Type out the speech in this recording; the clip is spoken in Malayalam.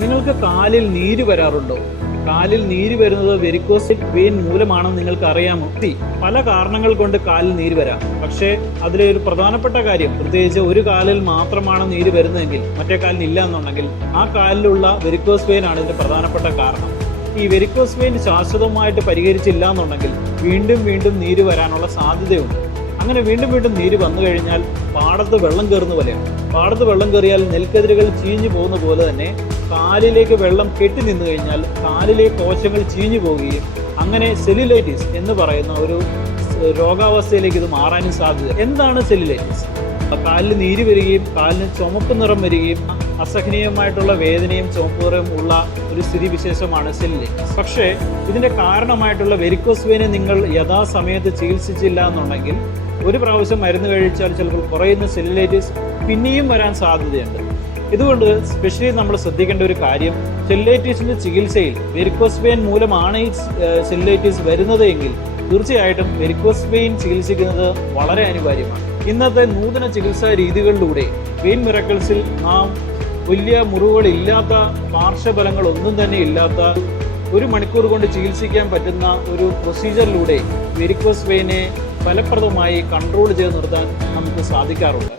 നിങ്ങൾക്ക് കാലിൽ നീര് വരാറുണ്ടോ? കാലിൽ നീര് വരുന്നത് വെരിക്കോസ് വെയിൻ മൂലമാണെന്ന് നിങ്ങൾക്ക് അറിയാമോ? പല കാരണങ്ങൾ കൊണ്ട് കാലിൽ നീര് വരാം. പക്ഷേ അതിലെ ഒരു പ്രധാനപ്പെട്ട കാര്യം, പ്രത്യേകിച്ച് ഒരു കാലിൽ മാത്രമാണ് നീര് വരുന്നതെങ്കിൽ മറ്റേ കാലിന് ഇല്ല എന്നുണ്ടെങ്കിൽ ആ കാലിലുള്ള വെരിക്കോസ് വെയിൻ ആണ് ഇതിന്റെ പ്രധാനപ്പെട്ട കാരണം. ഈ വെരിക്കോസ് വെയിൻ ശാശ്വതമായിട്ട് പരിഹരിച്ചില്ല എന്നുണ്ടെങ്കിൽ വീണ്ടും വീണ്ടും നീര് വരാനുള്ള സാധ്യതയുണ്ട്. അങ്ങനെ വീണ്ടും വീണ്ടും നീര് വന്നു കഴിഞ്ഞാൽ പാടത്ത് വെള്ളം കയറുന്ന പോലെയാണ്. പാടത്ത് വെള്ളം കയറിയാൽ നെൽക്കതിരുകൾ ചീഞ്ഞു പോകുന്ന പോലെ തന്നെ കാലിലേക്ക് വെള്ളം കെട്ടി നിന്നു കഴിഞ്ഞാൽ കാലിലെ കോശങ്ങൾ ചീഞ്ഞു പോവുകയും അങ്ങനെ സെല്ലുലൈറ്റിസ് എന്ന് പറയുന്ന ഒരു രോഗാവസ്ഥയിലേക്ക് ഇത് മാറാനും സാധ്യത. എന്താണ് സെല്ലുലൈറ്റിസ്? കാലിൽ നീര് വരികയും കാലിന് ചുമപ്പ് നിറം വരികയും അസഹനീയമായിട്ടുള്ള വേദനയും ചുവപ്പ് നിറവും ഉള്ള ഒരു സ്ഥിതിവിശേഷമാണ് സെല്ലുലൈറ്റിസ്. പക്ഷേ ഇതിന്റെ കാരണമായിട്ടുള്ള വെരിക്കോസ് വെയിനെ നിങ്ങൾ യഥാസമയത്ത് ചികിത്സിച്ചില്ല എന്നുണ്ടെങ്കിൽ ഒരു പ്രാവശ്യം മരുന്ന് കഴിച്ചാൽ ചിലപ്പോൾ കുറയുന്ന സെല്ലുലൈറ്റിസ് പിന്നെയും വരാൻ സാധ്യതയുണ്ട്. ഇതുകൊണ്ട് സ്പെഷ്യലി നമ്മൾ ശ്രദ്ധിക്കേണ്ട ഒരു കാര്യം, സെല്ലുലൈറ്റിസിന്റെ ചികിത്സയിൽ വെരിക്കോസ് വെയിൻ മൂലമാണ് ഈ സെല്ലുലൈറ്റിസ് വരുന്നത് എങ്കിൽ തീർച്ചയായിട്ടും വെരിക്കോസ് വെയിൻ ചികിത്സിക്കുന്നത് വളരെ അനിവാര്യമാണ്. ഇന്നത്തെ നൂതന ചികിത്സാ രീതികളിലൂടെ വെയിൻ മിറക്കിൾസിൽ നാം വലിയ മുറിവുകളില്ലാത്ത, പാർശ്വഫലങ്ങൾ ഒന്നും തന്നെ ഇല്ലാത്ത, 1 മണിക്കൂർ കൊണ്ട് ചികിത്സിക്കാൻ പറ്റുന്ന ഒരു പ്രൊസീജിയറിലൂടെ വെരിക്കോസ് വെയിനെ ഫലപ്രദമായി കൺട്രോൾ ചെയ്ത് നിർത്താൻ നമുക്ക് സാധിക്കാറുണ്ട്.